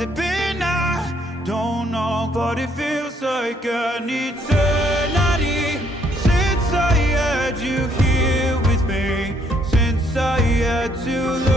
slipping. I don't know, but it feels like an eternity since I had you here with me, since I had to